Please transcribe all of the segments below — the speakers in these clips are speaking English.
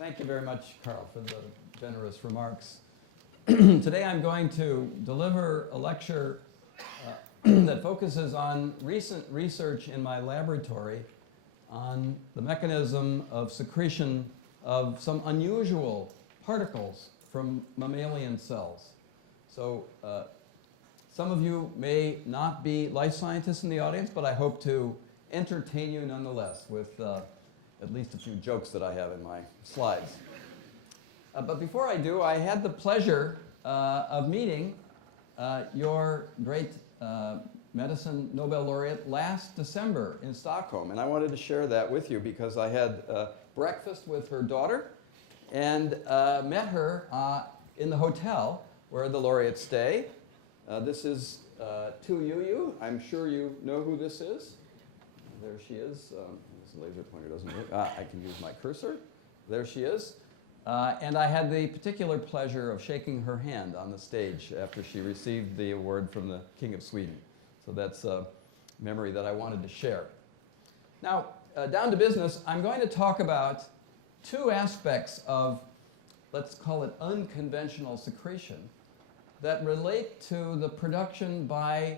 Thank you very much, Carl, for the generous remarks. Today I'm going to deliver a lecture that focuses on recent research in my laboratory on the mechanism of secretion of some unusual particles from mammalian cells. So some of you may not be life scientists in the audience, but I hope to entertain you nonetheless with at least a few jokes that I have in my slides. But before I do, I had the pleasure of meeting your great medicine Nobel laureate last December in Stockholm. And I wanted to share that with you because I had breakfast with her daughter and met her in the hotel where the laureates stay. This is Tu Youyou. I'm sure you know who this is. There she is. This laser pointer doesn't work. I can use my cursor. There she is. And I had the particular pleasure of shaking her hand on the stage after she received the award from the King of Sweden. So that's a memory that I wanted to share. Now, down to business, I'm going to talk about two aspects of, let's call it unconventional secretion, that relate to the production by,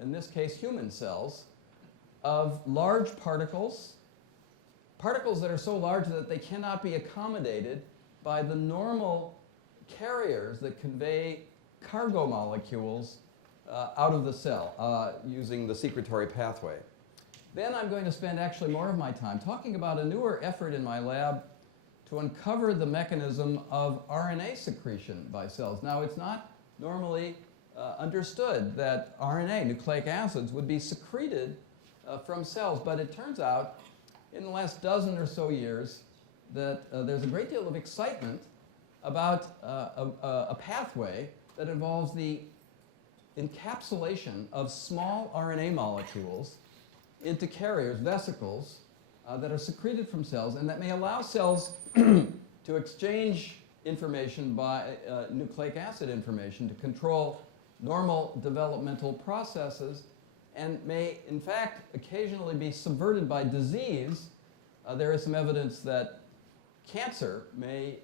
in this case, human cells, of large particles that are so large that they cannot be accommodated by the normal carriers that convey cargo molecules out of the cell using the secretory pathway. Then I'm going to spend actually more of my time talking about a newer effort in my lab to uncover the mechanism of RNA secretion by cells. Now, it's not normally understood that RNA, nucleic acids, would be secreted from cells, but it turns out in the last dozen or so years that there's a great deal of excitement about a pathway that involves the encapsulation of small RNA molecules into carriers, vesicles, that are secreted from cells and that may allow cells to exchange information by nucleic acid information to control normal developmental processes and may, in fact, occasionally be subverted by disease. There is some evidence that cancer may,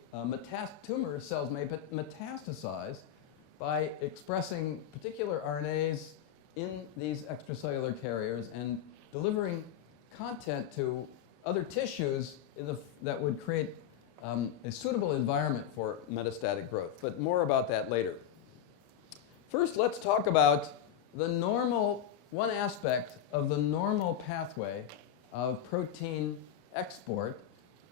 tumor cells may metastasize by expressing particular RNAs in these extracellular carriers and delivering content to other tissues that would create a suitable environment for metastatic growth. But more about that later. First, let's talk about one aspect of the normal pathway of protein export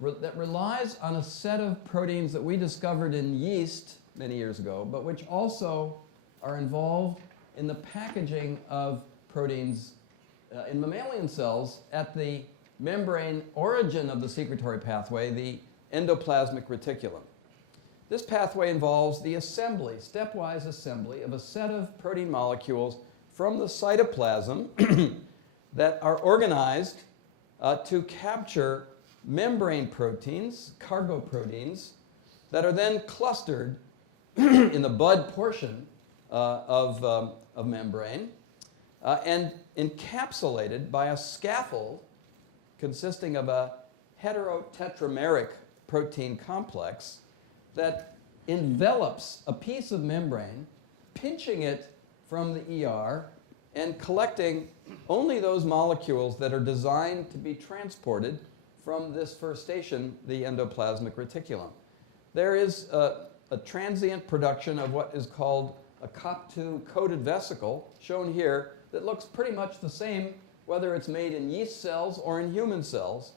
that relies on a set of proteins that we discovered in yeast many years ago, but which also are involved in the packaging of proteins in mammalian cells at the membrane origin of the secretory pathway, the endoplasmic reticulum. This pathway involves the assembly, stepwise assembly, of a set of protein molecules from the cytoplasm that are organized to capture membrane proteins, cargo proteins, that are then clustered in the bud portion of membrane and encapsulated by a scaffold consisting of a heterotetrameric protein complex that envelops a piece of membrane, pinching it from the ER and collecting only those molecules that are designed to be transported from this first station, the endoplasmic reticulum. There is a transient production of what is called a COP2-coated vesicle, shown here, that looks pretty much the same whether it's made in yeast cells or in human cells.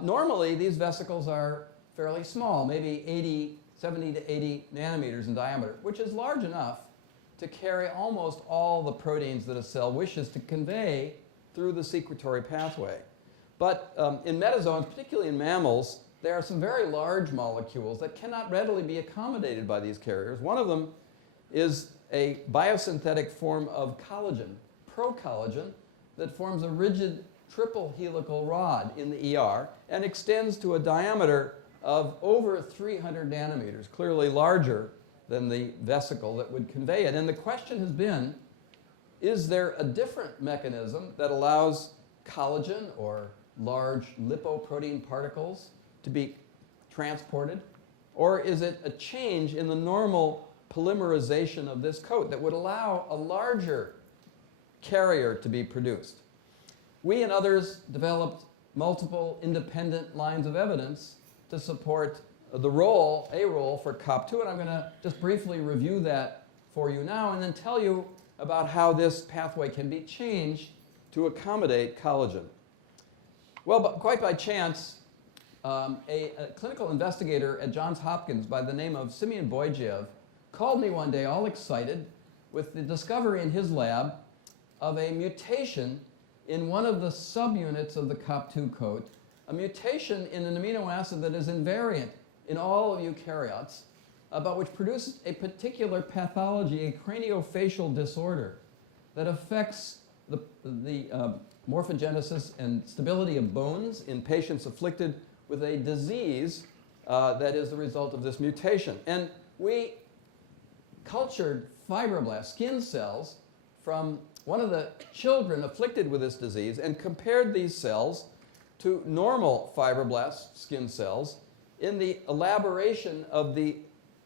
Normally, these vesicles are fairly small, maybe 70 to 80 nanometers in diameter, which is large enough to carry almost all the proteins that a cell wishes to convey through the secretory pathway. But in metazoans, particularly in mammals, there are some very large molecules that cannot readily be accommodated by these carriers. One of them is a biosynthetic form of collagen, procollagen, that forms a rigid triple helical rod in the ER and extends to a diameter of over 300 nanometers, clearly larger than the vesicle that would convey it. And the question has been, is there a different mechanism that allows collagen or large lipoprotein particles to be transported? Or is it a change in the normal polymerization of this coat that would allow a larger carrier to be produced? We and others developed multiple independent lines of evidence to support a role for COP2, and I'm going to just briefly review that for you now and then tell you about how this pathway can be changed to accommodate collagen. Well, but quite by chance, a clinical investigator at Johns Hopkins by the name of Simeon Boygiev called me one day all excited with the discovery in his lab of a mutation in one of the subunits of the COP2 coat, a mutation in an amino acid that is invariant in all of eukaryotes, but which produces a particular pathology, a craniofacial disorder that affects the morphogenesis and stability of bones in patients afflicted with a disease that is the result of this mutation. And we cultured fibroblasts, skin cells, from one of the children afflicted with this disease and compared these cells to normal fibroblast skin cells in the elaboration of the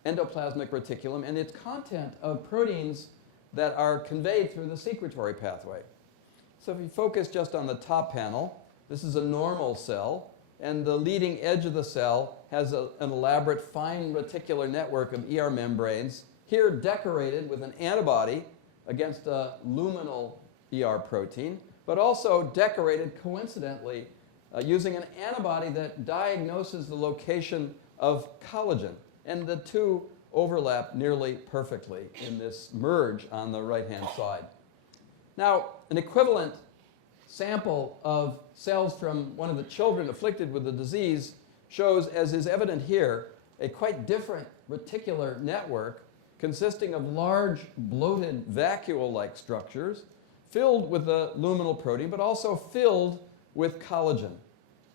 endoplasmic reticulum and its content of proteins that are conveyed through the secretory pathway. So if you focus just on the top panel, this is a normal cell, and the leading edge of the cell has an elaborate fine reticular network of ER membranes, here decorated with an antibody against a luminal ER protein, but also decorated coincidentally using an antibody that diagnoses the location of collagen. And the two overlap nearly perfectly in this merge on the right-hand side. Now, an equivalent sample of cells from one of the children afflicted with the disease shows, as is evident here, a quite different reticular network consisting of large, bloated, vacuole-like structures filled with the luminal protein, but also filled with collagen.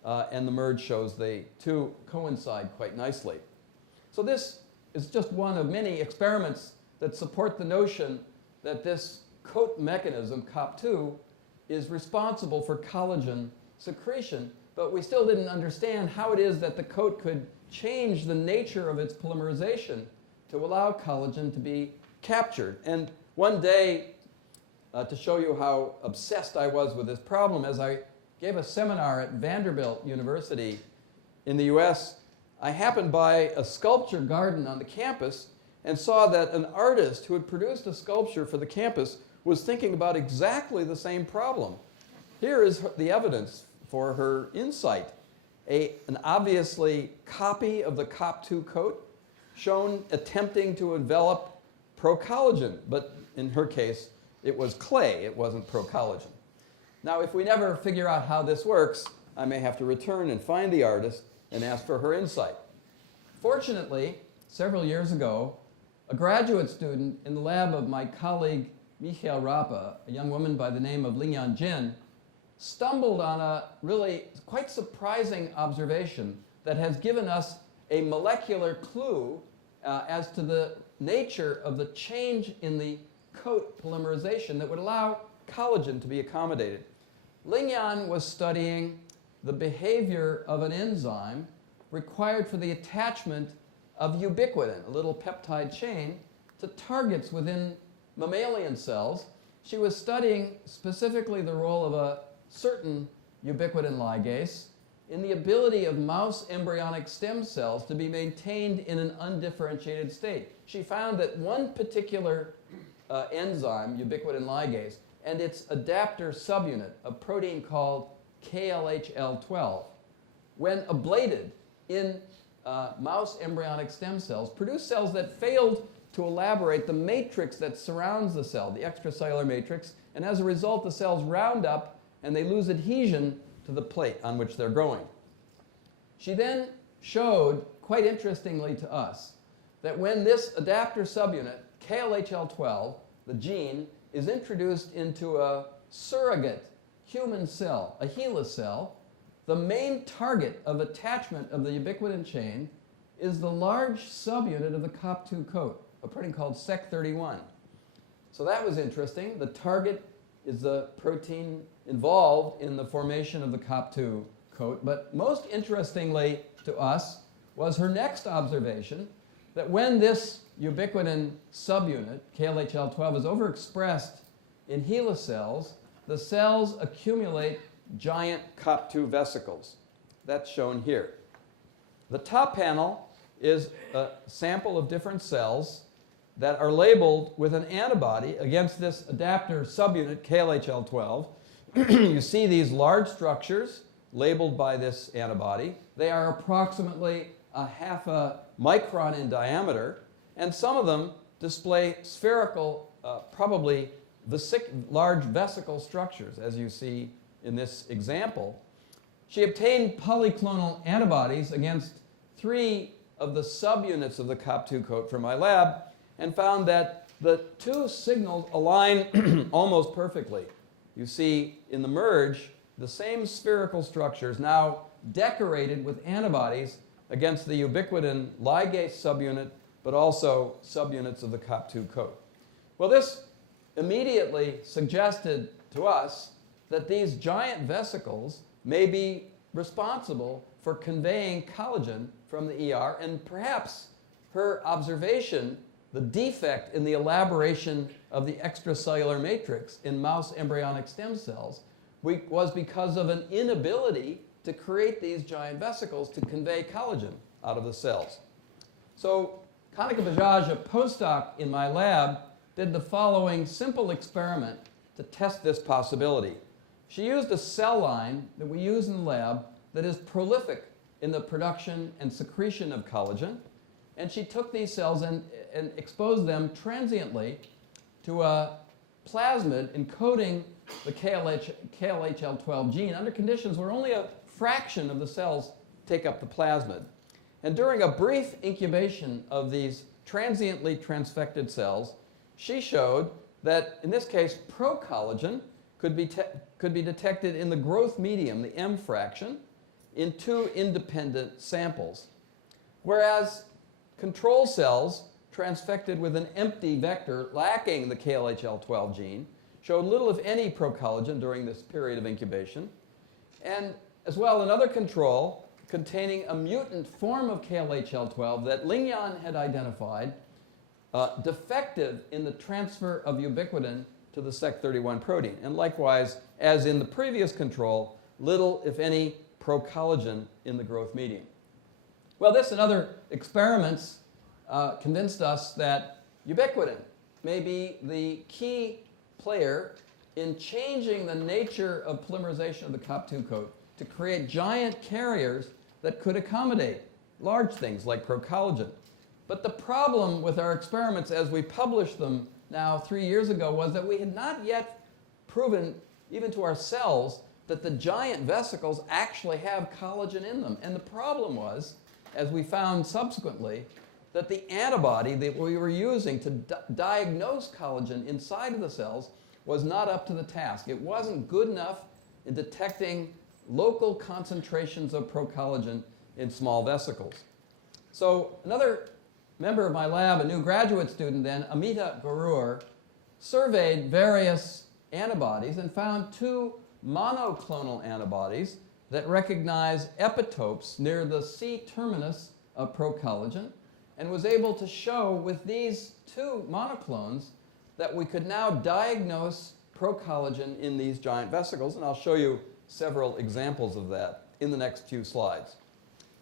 And the merge shows the two coincide quite nicely. So this is just one of many experiments that support the notion that this coat mechanism, COP2, is responsible for collagen secretion, but we still didn't understand how it is that the coat could change the nature of its polymerization to allow collagen to be captured. And one day, to show you how obsessed I was with this problem, as I gave a seminar at Vanderbilt University in the US, I happened by a sculpture garden on the campus and saw that an artist who had produced a sculpture for the campus was thinking about exactly the same problem. Here is the evidence for her insight. An obviously copy of the COP2 coat shown attempting to develop procollagen, but in her case, it was clay, it wasn't procollagen. Now, if we never figure out how this works, I may have to return and find the artist and ask for her insight. Fortunately, several years ago, a graduate student in the lab of my colleague Michael Rapa, a young woman by the name of Lingyan Jin, stumbled on a really quite surprising observation that has given us a molecular clue as to the nature of the change in the coat polymerization that would allow collagen to be accommodated. Lingyan was studying the behavior of an enzyme required for the attachment of ubiquitin, a little peptide chain, to targets within mammalian cells. She was studying specifically the role of a certain ubiquitin ligase in the ability of mouse embryonic stem cells to be maintained in an undifferentiated state. She found that one particular enzyme, ubiquitin ligase, and its adapter subunit, a protein called KLHL12, when ablated in mouse embryonic stem cells, produced cells that failed to elaborate the matrix that surrounds the cell, the extracellular matrix, and as a result, the cells round up and they lose adhesion to the plate on which they're growing. She then showed, quite interestingly to us, that when this adapter subunit, KLHL12, the gene, is introduced into a surrogate human cell, a HeLa cell, the main target of attachment of the ubiquitin chain is the large subunit of the COP2 coat, a protein called SEC31. So that was interesting. The target is the protein involved in the formation of the COP2 coat. But most interestingly to us was her next observation that when this ubiquitin subunit, KLHL12, is overexpressed in HeLa cells, the cells accumulate giant COP2 vesicles. That's shown here. The top panel is a sample of different cells that are labeled with an antibody against this adapter subunit, KLHL12. You see these large structures labeled by this antibody. They are approximately a half a micron in diameter, and some of them display spherical, probably large vesicle structures, as you see in this example. She obtained polyclonal antibodies against 3 of the subunits of the COP2 coat from my lab and found that the 2 signals align almost perfectly. You see in the merge the same spherical structures now decorated with antibodies against the ubiquitin ligase subunit, but also subunits of the COP2 coat. Well, this immediately suggested to us that these giant vesicles may be responsible for conveying collagen from the ER, and perhaps her observation, the defect in the elaboration of the extracellular matrix in mouse embryonic stem cells, was because of an inability to create these giant vesicles to convey collagen out of the cells. So Kanika Bajaj, a postdoc in my lab, did the following simple experiment to test this possibility. She used a cell line that we use in the lab that is prolific in the production and secretion of collagen, and she took these cells and exposed them transiently to a plasmid encoding the KLHL12 gene under conditions where only a fraction of the cells take up the plasmid. And during a brief incubation of these transiently transfected cells, she showed that, in this case, procollagen could be detected in the growth medium, the M fraction, in 2 independent samples. Whereas control cells transfected with an empty vector lacking the KLHL12 gene showed little, if any, procollagen during this period of incubation. And as well, another control containing a mutant form of KLHL12 that Lingyan had identified defective in the transfer of ubiquitin to the Sec31 protein. And likewise, as in the previous control, little, if any, procollagen in the growth medium. Well, this and other experiments convinced us that ubiquitin may be the key player in changing the nature of polymerization of the COP2 coat to create giant carriers that could accommodate large things like procollagen. But the problem with our experiments as we published them now 3 years ago was that we had not yet proven, even to ourselves, that the giant vesicles actually have collagen in them. And the problem was, as we found subsequently, that the antibody that we were using to diagnose collagen inside of the cells was not up to the task. It wasn't good enough in detecting local concentrations of procollagen in small vesicles. So another member of my lab, a new graduate student then, Amita Gurur, surveyed various antibodies and found 2 monoclonal antibodies that recognize epitopes near the C terminus of procollagen, and was able to show with these 2 monoclones that we could now diagnose procollagen in these giant vesicles, and I'll show you several examples of that in the next few slides.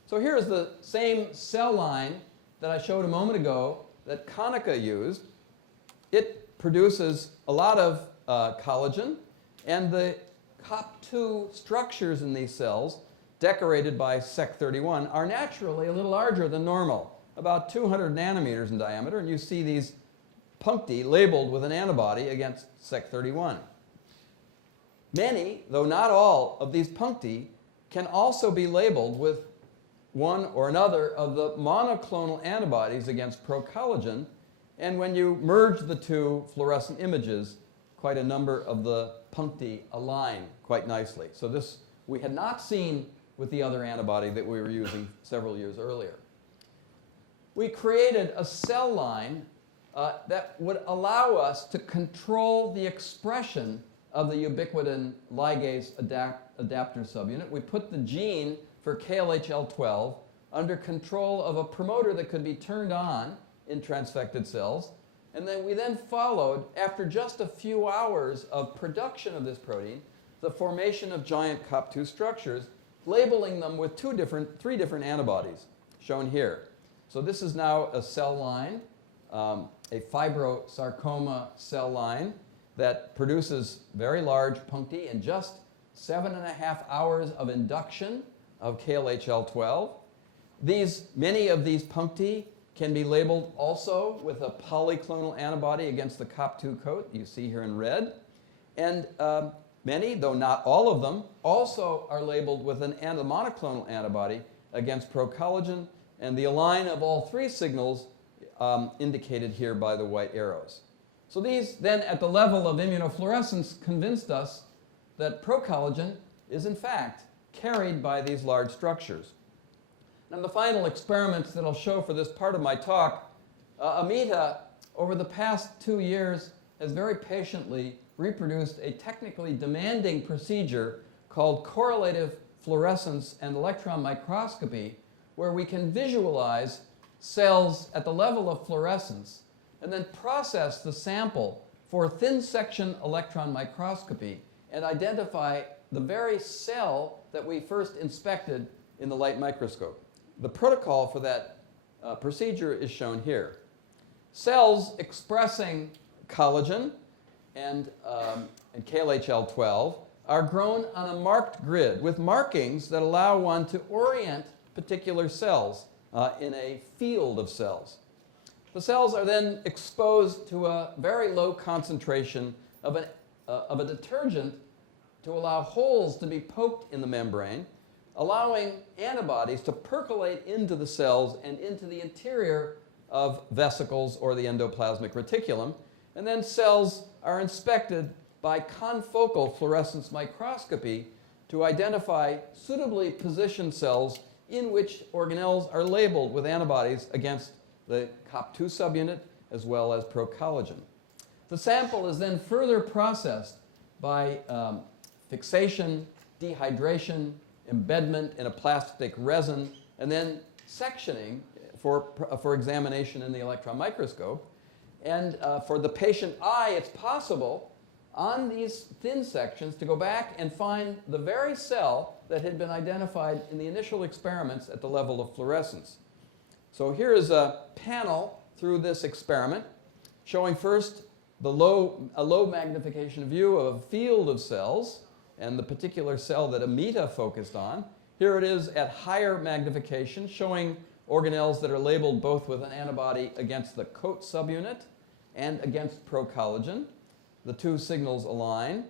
So here's the same cell line that I showed a moment ago that Kanika used. It produces a lot of collagen, and the COP2 structures in these cells, decorated by Sec31, are naturally a little larger than normal, about 200 nanometers in diameter, and you see these puncti labeled with an antibody against Sec31. Many, though not all, of these puncti can also be labeled with one or another of the monoclonal antibodies against procollagen, and when you merge the 2 fluorescent images, quite a number of the puncti align quite nicely. So this we had not seen with the other antibody that we were using several years earlier. We created a cell line that would allow us to control the expression of the ubiquitin ligase adapter subunit. We put the gene for KLHL12 under control of a promoter that could be turned on in transfected cells. And then we then followed, after just a few hours of production of this protein, the formation of giant COP2 structures, labeling them with three different antibodies, shown here. So this is now a cell line, a fibrosarcoma cell line that produces very large puncti in just 7.5 hours of induction of KLHL12. Many of these puncti can be labeled also with a polyclonal antibody against the COP2 coat, you see here in red. And many, though not all of them, also are labeled with a monoclonal antibody against procollagen, and the align of all three signals indicated here by the white arrows. So these then, at the level of immunofluorescence, convinced us that procollagen is in fact carried by these large structures. And the final experiments that I'll show for this part of my talk, Amita, over the past 2 years, has very patiently reproduced a technically demanding procedure called correlative fluorescence and electron microscopy, where we can visualize cells at the level of fluorescence and then process the sample for thin section electron microscopy and identify the very cell that we first inspected in the light microscope. The protocol for that procedure is shown here. Cells expressing collagen and KLHL12 are grown on a marked grid with markings that allow one to orient particular cells in a field of cells. The cells are then exposed to a very low concentration of a detergent to allow holes to be poked in the membrane, allowing antibodies to percolate into the cells and into the interior of vesicles or the endoplasmic reticulum. And then cells are inspected by confocal fluorescence microscopy to identify suitably positioned cells in which organelles are labeled with antibodies against the COP2 subunit as well as procollagen. The sample is then further processed by fixation, dehydration, embedment in a plastic resin, and then sectioning for examination in the electron microscope. And for the patient eye, it's possible on these thin sections to go back and find the very cell that had been identified in the initial experiments at the level of fluorescence. So here is a panel through this experiment showing first a low magnification view of a field of cells and the particular cell that Amita focused on. Here it is at higher magnification, showing organelles that are labeled both with an antibody against the coat subunit and against procollagen. The two signals align.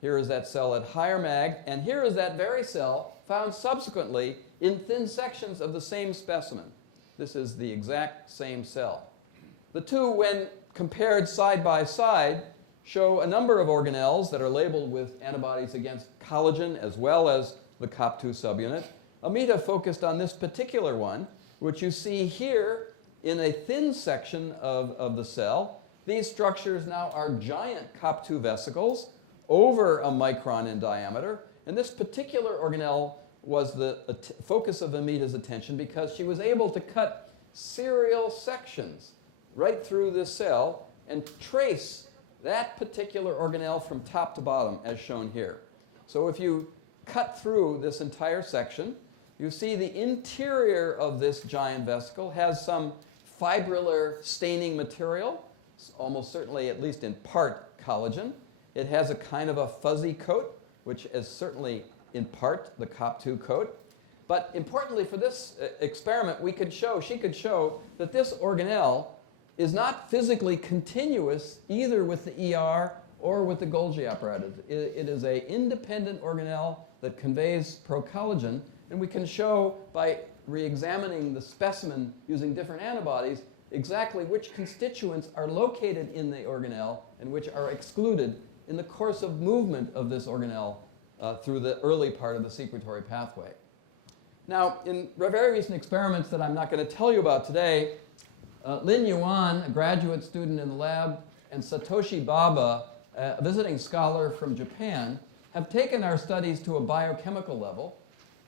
Here is that cell at higher mag, and here is that very cell found subsequently in thin sections of the same specimen. This is the exact same cell. The two, when compared side by side, show a number of organelles that are labeled with antibodies against collagen as well as the COP2 subunit. Amita focused on this particular one, which you see here in a thin section of the cell. These structures now are giant COP2 vesicles over a micron in diameter. And this particular organelle was the focus of Amita's attention because she was able to cut serial sections right through this cell and trace that particular organelle from top to bottom, as shown here. So if you cut through this entire section, you see the interior of this giant vesicle has some fibrillar staining material, almost certainly, at least in part, collagen. It has a kind of a fuzzy coat, which is certainly in part the COP2 coat. But importantly for this experiment, she could show that this organelle is not physically continuous either with the ER or with the Golgi apparatus. It is an independent organelle that conveys procollagen, and we can show by re-examining the specimen using different antibodies exactly which constituents are located in the organelle and which are excluded in the course of movement of this organelle through the early part of the secretory pathway. Now, in very recent experiments that I'm not going to tell you about today, Lin Yuan, a graduate student in the lab, and Satoshi Baba, a visiting scholar from Japan, have taken our studies to a biochemical level.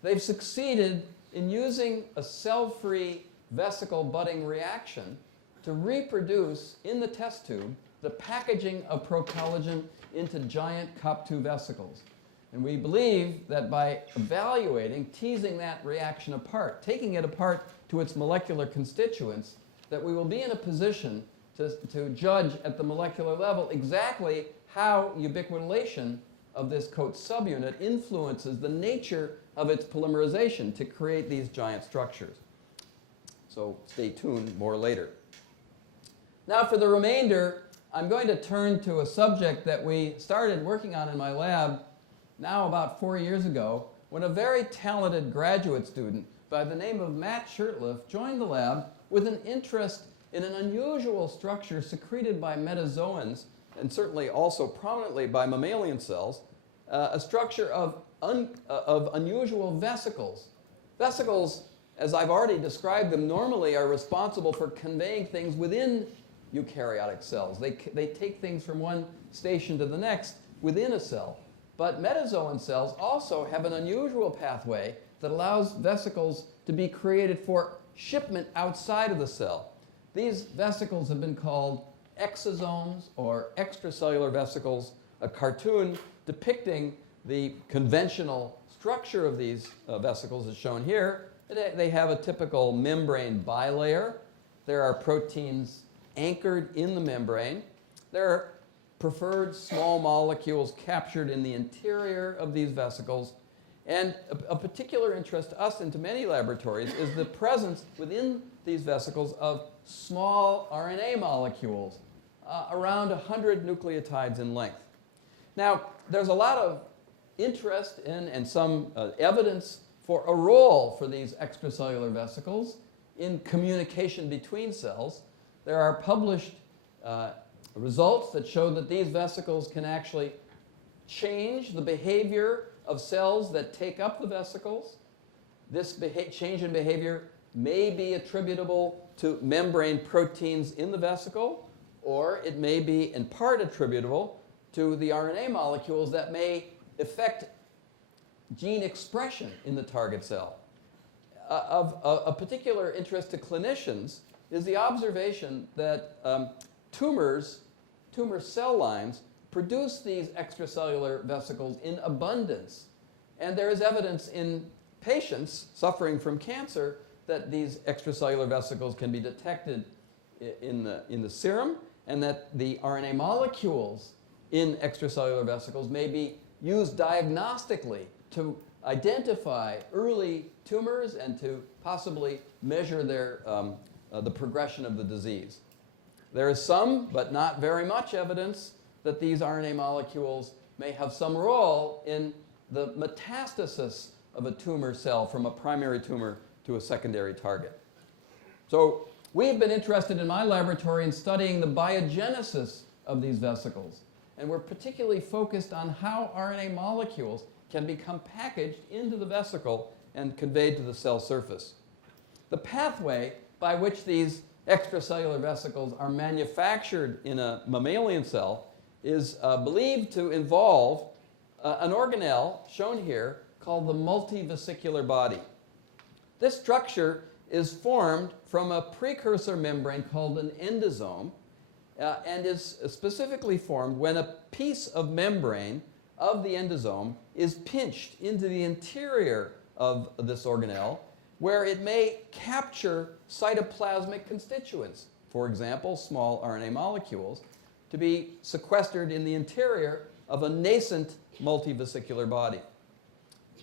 They've succeeded in using a cell-free vesicle budding reaction to reproduce in the test tube the packaging of procollagen into giant COP2 vesicles. And we believe that by evaluating, teasing that reaction apart, taking it apart to its molecular constituents, that we will be in a position to judge at the molecular level exactly how ubiquitination of this coat subunit influences the nature of its polymerization to create these giant structures. So stay tuned, more later. Now for the remainder, I'm going to turn to a subject that we started working on in my lab now about 4 years ago, when a very talented graduate student by the name of Matt Shurtleff joined the lab with an interest in an unusual structure secreted by metazoans, and certainly also prominently by mammalian cells, a structure of unusual vesicles. Vesicles, as I've already described them, normally are responsible for conveying things within eukaryotic cells. They take things from one station to the next within a cell. But metazoan cells also have an unusual pathway that allows vesicles to be created for shipment outside of the cell. These vesicles have been called exosomes or extracellular vesicles. A cartoon depicting the conventional structure of these vesicles is shown here. They have a typical membrane bilayer. There are proteins anchored in the membrane. There are preferred small molecules captured in the interior of these vesicles. And a particular interest to us and to many laboratories is the presence within these vesicles of small RNA molecules, around 100 nucleotides in length. Now, there's a lot of interest in and some evidence for a role for these extracellular vesicles in communication between cells. There are published results that show that these vesicles can actually change the behavior of cells that take up the vesicles. This change in behavior may be attributable to membrane proteins in the vesicle, or it may be in part attributable to the RNA molecules that may affect gene expression in the target cell. Of a particular interest to clinicians is the observation that tumor cell lines produce these extracellular vesicles in abundance. And there is evidence in patients suffering from cancer that these extracellular vesicles can be detected in the serum, and that the RNA molecules in extracellular vesicles may be used diagnostically to identify early tumors and to possibly measure the progression of the disease. There is some, but not very much, evidence that these RNA molecules may have some role in the metastasis of a tumor cell from a primary tumor to a secondary target. So we've been interested in my laboratory in studying the biogenesis of these vesicles. And we're particularly focused on how RNA molecules can become packaged into the vesicle and conveyed to the cell surface. The pathway by which these extracellular vesicles are manufactured in a mammalian cell is believed to involve an organelle shown here called the multivesicular body. This structure is formed from a precursor membrane called an endosome and is specifically formed when a piece of membrane of the endosome is pinched into the interior of this organelle, where it may capture cytoplasmic constituents, for example, small RNA molecules, to be sequestered in the interior of a nascent multivesicular body.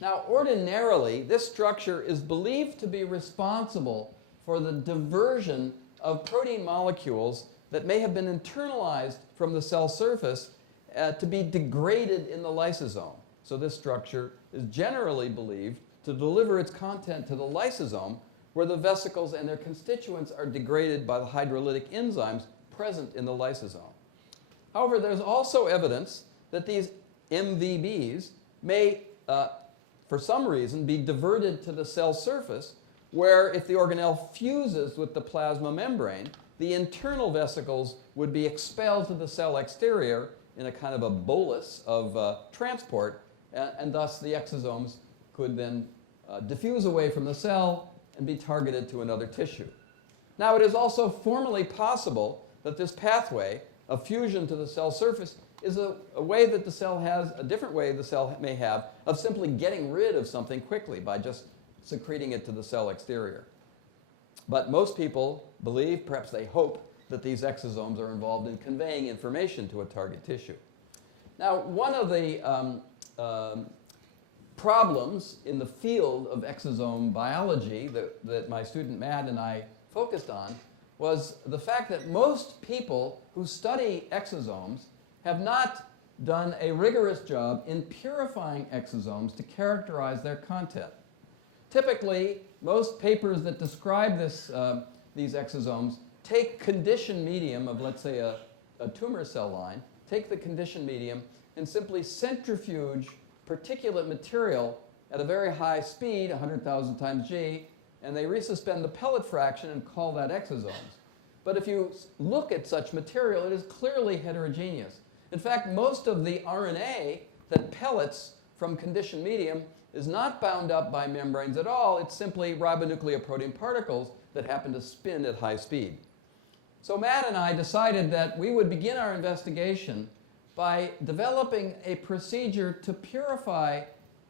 Now, ordinarily, this structure is believed to be responsible for the diversion of protein molecules that may have been internalized from the cell surface to be degraded in the lysosome. So this structure is generally believed to deliver its content to the lysosome, where the vesicles and their constituents are degraded by the hydrolytic enzymes present in the lysosome. However, there's also evidence that these MVBs may, for some reason, be diverted to the cell surface, where if the organelle fuses with the plasma membrane, the internal vesicles would be expelled to the cell exterior in a kind of a bolus of transport, and thus the exosomes could then diffuse away from the cell and be targeted to another tissue. Now, it is also formally possible that this pathway of fusion to the cell surface is a way that the cell has, a different way the cell may have of simply getting rid of something quickly by just secreting it to the cell exterior. But most people believe, perhaps they hope, that these exosomes are involved in conveying information to a target tissue. Now, one of the problems in the field of exosome biology that my student Matt and I focused on was the fact that most people who study exosomes have not done a rigorous job in purifying exosomes to characterize their content. Typically, most papers that describe these exosomes take conditioned medium of, let's say, a tumor cell line, take the conditioned medium and simply centrifuge particulate material at a very high speed, 100,000 times G, and they resuspend the pellet fraction and call that exosomes. But if you look at such material, it is clearly heterogeneous. In fact, most of the RNA that pellets from conditioned medium is not bound up by membranes at all. It's simply ribonucleoprotein particles that happen to spin at high speed. So Matt and I decided that we would begin our investigation by developing a procedure to purify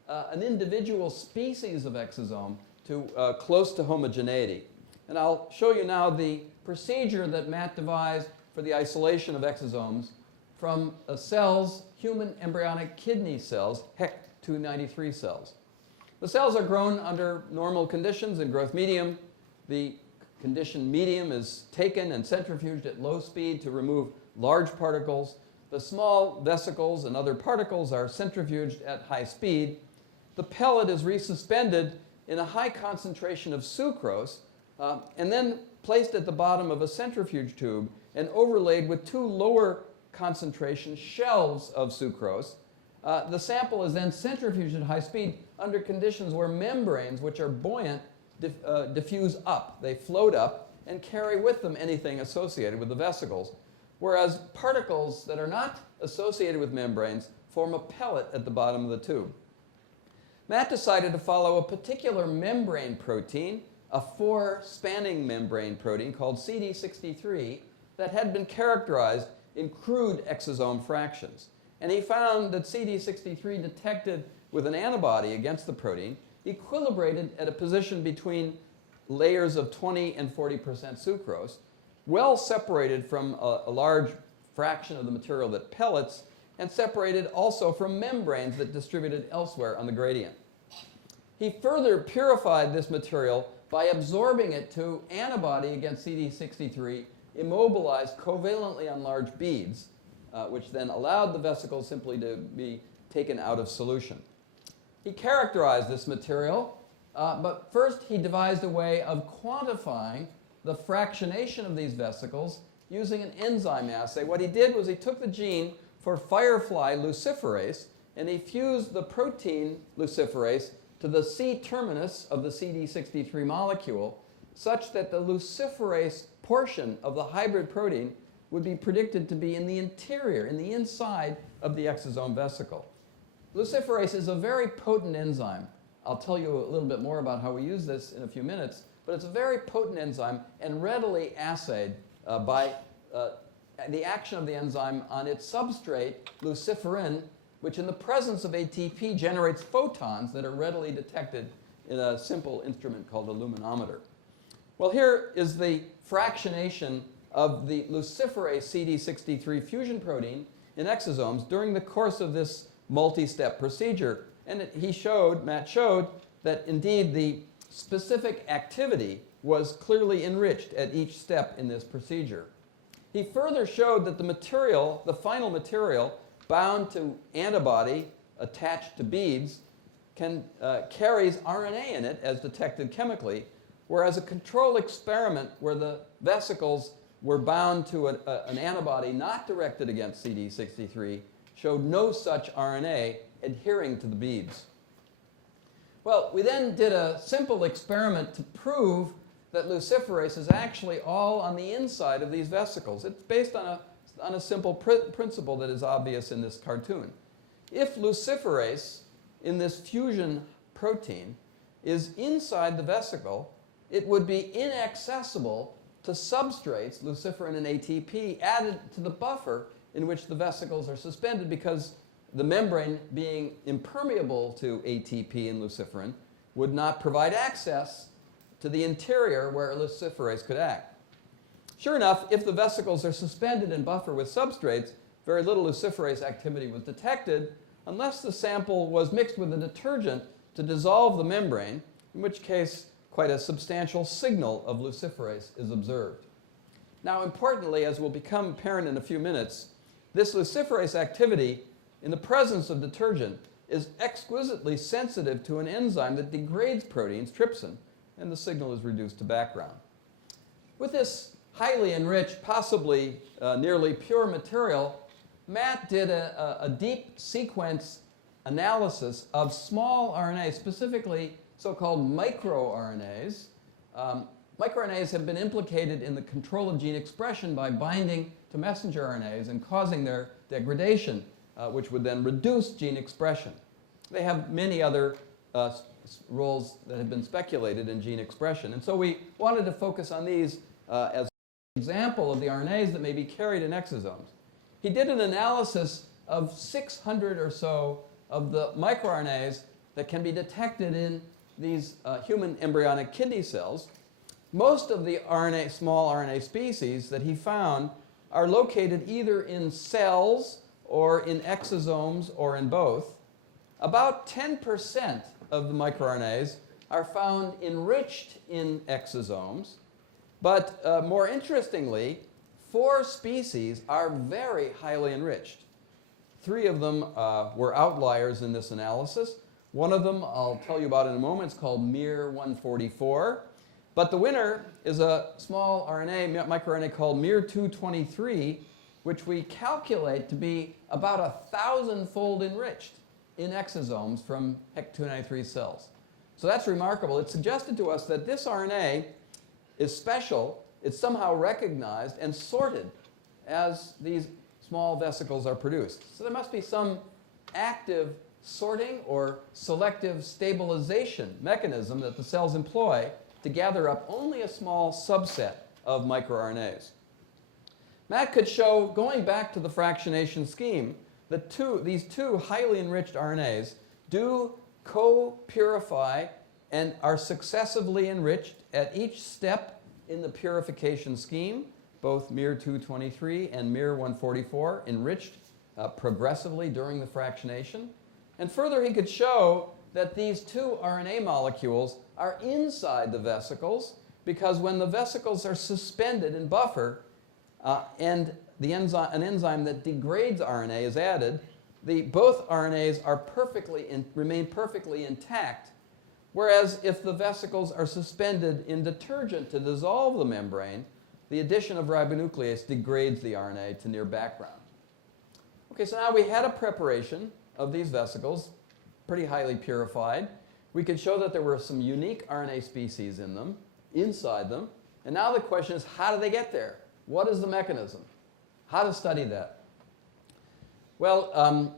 an individual species of exosome to close to homogeneity. And I'll show you now the procedure that Matt devised for the isolation of exosomes from cells, human embryonic kidney cells, HKUST cells. The cells are grown under normal conditions in growth medium. The conditioned medium is taken and centrifuged at low speed to remove large particles. The small vesicles and other particles are centrifuged at high speed. The pellet is resuspended in a high concentration of sucrose and then placed at the bottom of a centrifuge tube and overlaid with two lower concentration shelves of sucrose. The sample is then centrifuged at high speed under conditions where membranes, which are buoyant, diffuse up. They float up and carry with them anything associated with the vesicles, whereas particles that are not associated with membranes form a pellet at the bottom of the tube. Matt decided to follow a particular membrane protein, a 4-spanning membrane protein called CD63 that had been characterized in crude exosome fractions. And he found that CD63 detected with an antibody against the protein equilibrated at a position between layers of 20 and 40% sucrose, well separated from a large fraction of the material that pellets, and separated also from membranes that distributed elsewhere on the gradient. He further purified this material by absorbing it to antibody against CD63 immobilized covalently on large beads, which then allowed the vesicles simply to be taken out of solution. He characterized this material, but first he devised a way of quantifying the fractionation of these vesicles using an enzyme assay. What he did was he took the gene for firefly luciferase and he fused the protein luciferase to the C-terminus of the CD63 molecule such that the luciferase portion of the hybrid protein would be predicted to be in the interior, in the inside of the exosome vesicle. Luciferase is a very potent enzyme. I'll tell you a little bit more about how we use this in a few minutes, but it's a very potent enzyme and readily assayed by the action of the enzyme on its substrate, luciferin, which in the presence of ATP generates photons that are readily detected in a simple instrument called a luminometer. Well, here is the fractionation of the luciferase CD63 fusion protein in exosomes during the course of this multi-step procedure. And Matt showed that indeed the specific activity was clearly enriched at each step in this procedure. He further showed that the material, the final material, bound to antibody attached to beads, carries RNA in it as detected chemically, whereas a control experiment where the vesicles were bound to an antibody not directed against CD63 showed no such RNA adhering to the beads. Well, we then did a simple experiment to prove that luciferase is actually all on the inside of these vesicles. It's based on a simple principle that is obvious in this cartoon. If luciferase in this fusion protein is inside the vesicle, it would be inaccessible to substrates, luciferin and ATP, added to the buffer in which the vesicles are suspended, because the membrane, being impermeable to ATP and luciferin, would not provide access to the interior where luciferase could act. Sure enough, if the vesicles are suspended in buffer with substrates, very little luciferase activity was detected unless the sample was mixed with a detergent to dissolve the membrane, in which case quite a substantial signal of luciferase is observed. Now, importantly, as will become apparent in a few minutes, this luciferase activity in the presence of detergent is exquisitely sensitive to an enzyme that degrades proteins, trypsin, and the signal is reduced to background. With this highly enriched, possibly nearly pure material, Matt did a deep sequence analysis of small RNAs, specifically so-called microRNAs. MicroRNAs have been implicated in the control of gene expression by binding to messenger RNAs and causing their degradation, which would then reduce gene expression. They have many other roles that have been speculated in gene expression. And so we wanted to focus on these as an example of the RNAs that may be carried in exosomes. He did an analysis of 600 or so of the microRNAs that can be detected in these human embryonic kidney cells. Most of the small RNA species that he found are located either in cells or in exosomes or in both. About 10% of the microRNAs are found enriched in exosomes, but more interestingly, 4 species are very highly enriched. 3 of them were outliers in this analysis. One of them I'll tell you about in a moment. It's called MIR144. But the winner is a small microRNA called MIR223, which we calculate to be about 1,000-fold enriched in exosomes from HEK293 cells. So that's remarkable. It suggested to us that this RNA is special. It's somehow recognized and sorted as these small vesicles are produced. So there must be some active sorting or selective stabilization mechanism that the cells employ to gather up only a small subset of microRNAs. Matt could show, going back to the fractionation scheme, that these two highly enriched RNAs do co-purify and are successively enriched at each step in the purification scheme. Both MIR223 and MIR144 enriched progressively during the fractionation. And further, he could show that these 2 RNA molecules are inside the vesicles, because when the vesicles are suspended in buffer and an enzyme that degrades RNA is added, both RNAs are remain perfectly intact. Whereas if the vesicles are suspended in detergent to dissolve the membrane, the addition of ribonuclease degrades the RNA to near background. Okay, so now we had a preparation of these vesicles, pretty highly purified. We could show that there were some unique RNA species in them, inside them. And now the question is, how do they get there? What is the mechanism? How to study that? Well,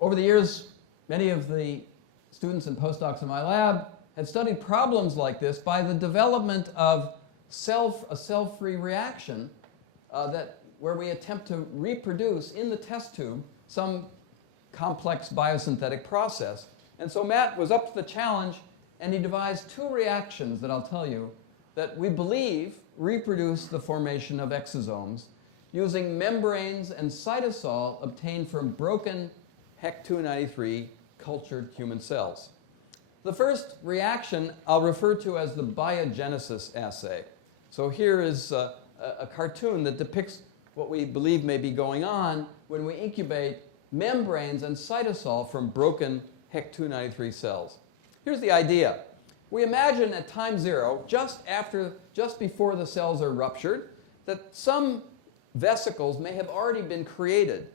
over the years, many of the students and postdocs in my lab had studied problems like this by the development of a cell-free reaction where we attempt to reproduce in the test tube some complex biosynthetic process. And so Matt was up to the challenge, and he devised 2 reactions that I'll tell you that we believe reproduce the formation of exosomes using membranes and cytosol obtained from broken HEK293 cultured human cells. The first reaction I'll refer to as the Biogenesis assay. So here is a cartoon that depicts what we believe may be going on when we incubate membranes and cytosol from broken HEK293 cells. Here's the idea. We imagine at time 0, just before the cells are ruptured, that some vesicles may have already been created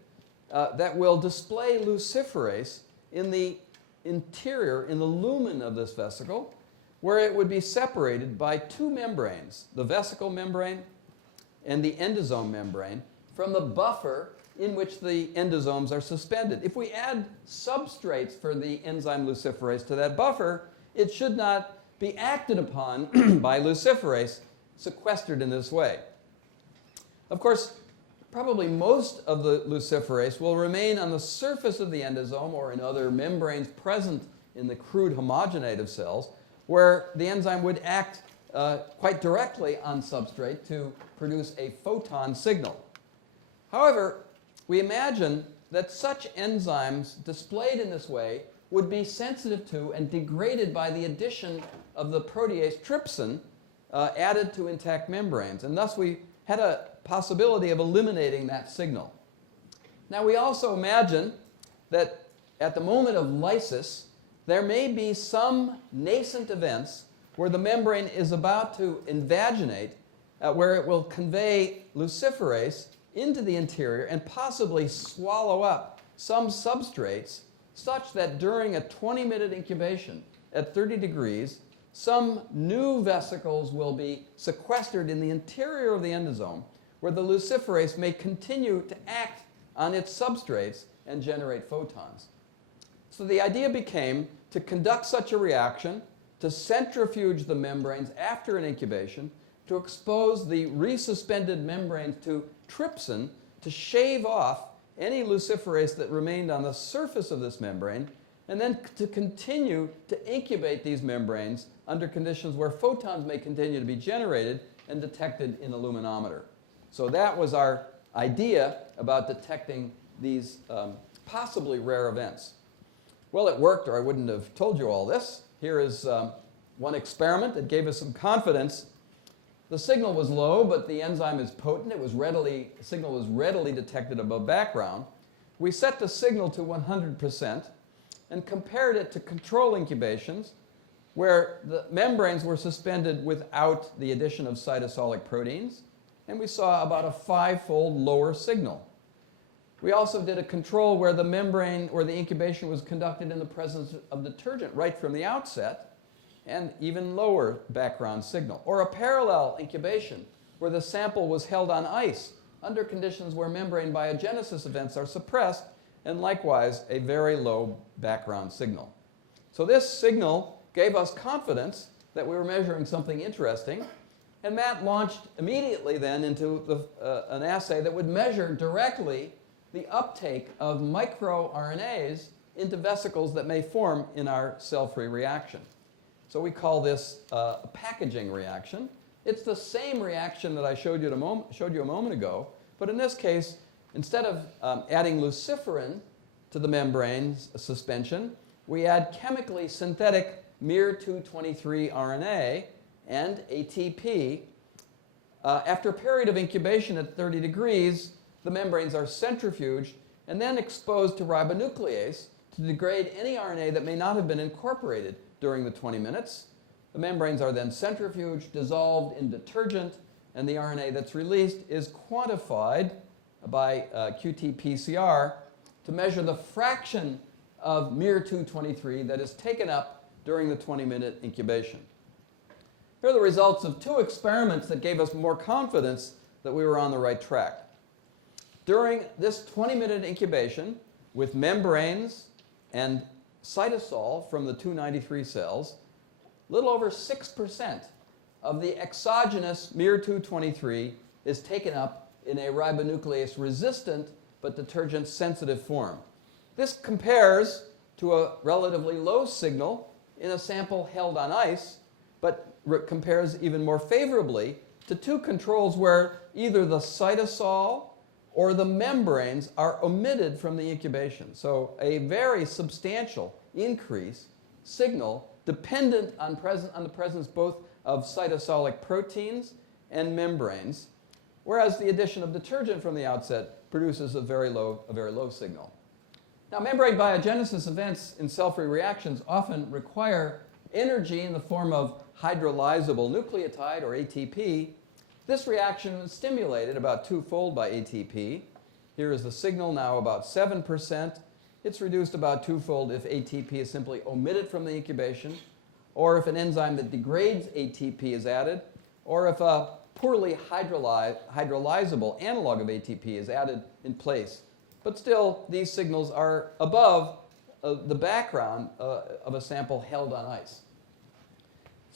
that will display luciferase in the interior, in the lumen of this vesicle, where it would be separated by 2 membranes, the vesicle membrane and the endosome membrane, from the buffer in which the endosomes are suspended. If we add substrates for the enzyme luciferase to that buffer, it should not be acted upon by luciferase sequestered in this way. Of course, probably most of the luciferase will remain on the surface of the endosome or in other membranes present in the crude homogenative cells, where the enzyme would act quite directly on substrate to produce a photon signal. However, we imagine that such enzymes displayed in this way would be sensitive to and degraded by the addition of the protease trypsin added to intact membranes, and thus we had a possibility of eliminating that signal. Now, we also imagine that at the moment of lysis, there may be some nascent events where the membrane is about to invaginate, where it will convey luciferase into the interior and possibly swallow up some substrates such that during a 20-minute incubation at 30 degrees, some new vesicles will be sequestered in the interior of the endosome, where the luciferase may continue to act on its substrates and generate photons. So the idea became to conduct such a reaction, to centrifuge the membranes after an incubation, to expose the resuspended membranes to trypsin, to shave off any luciferase that remained on the surface of this membrane, and then to continue to incubate these membranes under conditions where photons may continue to be generated and detected in a luminometer. So that was our idea about detecting these possibly rare events. Well, it worked, or I wouldn't have told you all this. Here is one experiment that gave us some confidence. The signal was low, but the enzyme is potent. The signal was readily detected above background. We set the signal to 100% and compared it to control incubations where the membranes were suspended without the addition of cytosolic proteins, and we saw about a 5-fold lower signal. We also did a control where the membrane or the incubation was conducted in the presence of detergent right from the outset, and even lower background signal. Or a parallel incubation where the sample was held on ice under conditions where membrane biogenesis events are suppressed, and likewise a very low background signal. So this signal gave us confidence that we were measuring something interesting, and that launched immediately then into an assay that would measure directly the uptake of microRNAs into vesicles that may form in our cell-free reaction. So we call this a packaging reaction. It's the same reaction that I showed you a moment ago, but in this case, instead of adding luciferin to the membrane's suspension, we add chemically synthetic miR-223 RNA and ATP. After a period of incubation at 30 degrees, the membranes are centrifuged and then exposed to ribonuclease to degrade any RNA that may not have been incorporated during the 20 minutes. The membranes are then centrifuged, dissolved in detergent, and the RNA that's released is quantified by qT-PCR to measure the fraction of miR-223 that is taken up during the 20-minute incubation. Here are the results of 2 experiments that gave us more confidence that we were on the right track. During this 20-minute incubation with membranes and cytosol from the 293 cells, a little over 6% of the exogenous miR-223 is taken up in a ribonuclease-resistant but detergent-sensitive form. This compares to a relatively low signal in a sample held on ice, but compares even more favorably to 2 controls where either the cytosol or the membranes are omitted from the incubation. So a very substantial increase signal dependent on the presence both of cytosolic proteins and membranes, whereas the addition of detergent from the outset produces a very low signal. Now, membrane biogenesis events in cell-free reactions often require energy in the form of hydrolyzable nucleotide, or ATP. This reaction is stimulated about 2-fold by ATP. Here is the signal, now about 7%. It's reduced about 2-fold if ATP is simply omitted from the incubation, or if an enzyme that degrades ATP is added, or if a poorly hydrolyzable analog of ATP is added in place. But still, these signals are above the background of a sample held on ice.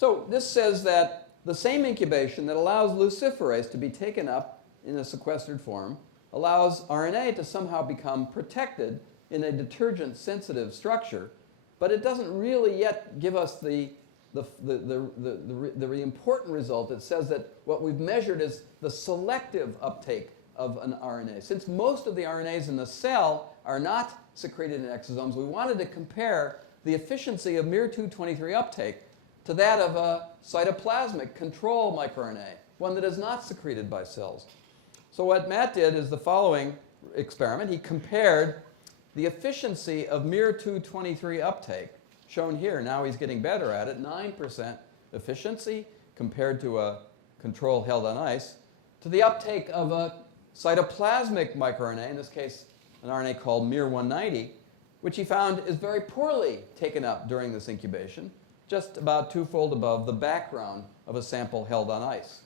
So this says that the same incubation that allows luciferase to be taken up in a sequestered form allows RNA to somehow become protected in a detergent-sensitive structure, but it doesn't really yet give us the really important result. It says that what we've measured is the selective uptake of an RNA. Since most of the RNAs in the cell are not secreted in exosomes, we wanted to compare the efficiency of miR223 uptake to that of a cytoplasmic control microRNA, one that is not secreted by cells. So what Matt did is the following experiment. He compared the efficiency of miR223 uptake, shown here. Now he's getting better at it, 9% efficiency compared to a control held on ice, to the uptake of a cytoplasmic microRNA, in this case an RNA called miR190, which he found is very poorly taken up during this incubation, just about twofold above the background of a sample held on ice.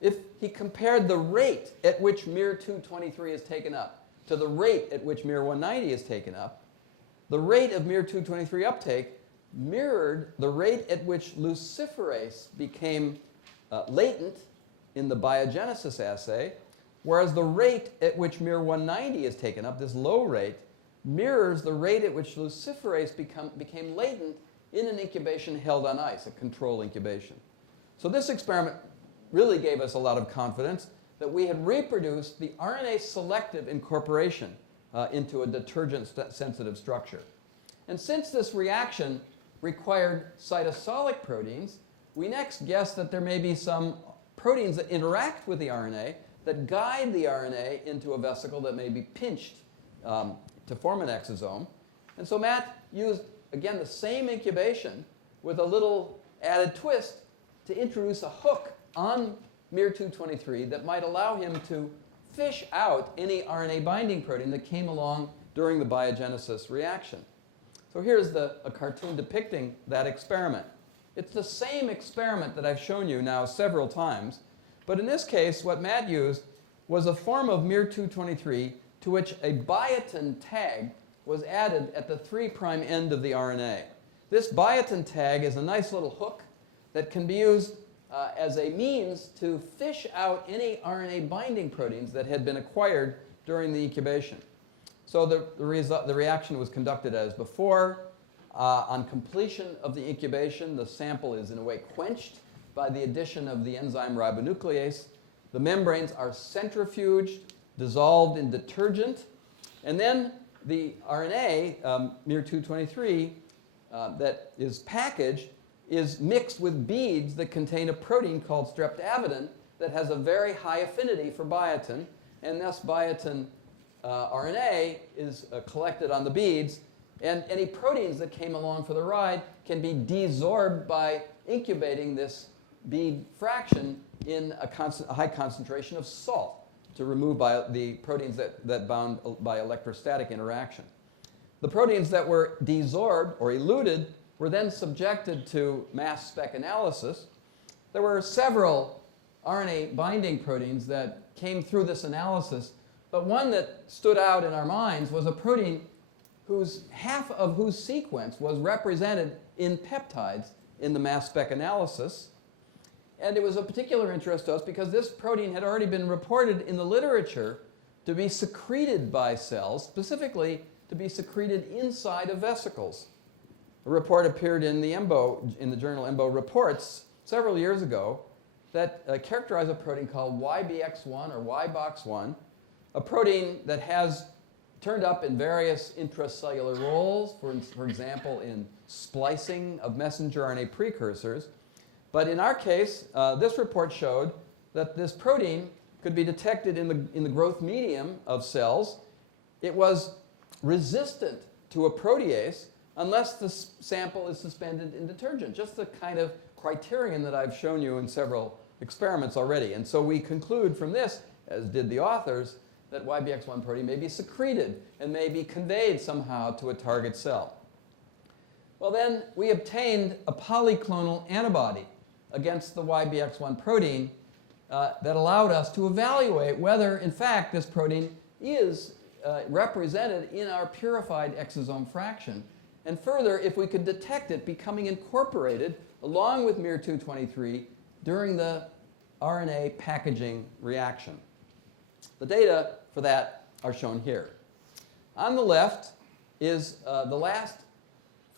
If he compared the rate at which miR223 is taken up to the rate at which miR190 is taken up, the rate of miR223 uptake mirrored the rate at which luciferase became latent in the biogenesis assay, whereas the rate at which miR190 is taken up, this low rate, mirrors the rate at which luciferase became latent in an incubation held on ice, a control incubation. So this experiment really gave us a lot of confidence that we had reproduced the RNA selective incorporation into a detergent-sensitive structure. And since this reaction required cytosolic proteins, we next guessed that there may be some proteins that interact with the RNA that guide the RNA into a vesicle that may be pinched to form an exosome. And so Matt used, again, the same incubation with a little added twist to introduce a hook on miR223 that might allow him to fish out any RNA binding protein that came along during the biogenesis reaction. So here's a cartoon depicting that experiment. It's the same experiment that I've shown you now several times, but in this case, what Matt used was a form of miR223 to which a biotin tag was added at the 3' end of the RNA. This biotin tag is a nice little hook that can be used as a means to fish out any RNA binding proteins that had been acquired during the incubation. So the reaction was conducted as before. On completion of the incubation, the sample is in a way quenched by the addition of the enzyme ribonuclease. The membranes are centrifuged, dissolved in detergent, and then the RNA, miR223, that is packaged is mixed with beads that contain a protein called streptavidin that has a very high affinity for biotin, and this biotin RNA is collected on the beads, and any proteins that came along for the ride can be desorbed by incubating this bead fraction in a high concentration of salt to remove the proteins that bound by electrostatic interaction. The proteins that were desorbed or eluted were then subjected to mass spec analysis. There were several RNA binding proteins that came through this analysis, but one that stood out in our minds was a protein half of whose sequence was represented in peptides in the mass spec analysis. And it was of particular interest to us because this protein had already been reported in the literature to be secreted by cells, specifically to be secreted inside of vesicles. A report appeared in the journal EMBO Reports several years ago that characterized a protein called YBX1 or YBOX1, a protein that has turned up in various intracellular roles, for example, in splicing of messenger RNA precursors. But in our case, this report showed that this protein could be detected in the growth medium of cells. It was resistant to a protease unless the sample is suspended in detergent, just the kind of criterion that I've shown you in several experiments already. And so we conclude from this, as did the authors, that YBX1 protein may be secreted and may be conveyed somehow to a target cell. Well, then we obtained a polyclonal antibody against the YBX1 protein that allowed us to evaluate whether, in fact, this protein is represented in our purified exosome fraction. and further, if we could detect it becoming incorporated along with miR-223 during the RNA packaging reaction. The data for that are shown here. On the left is the last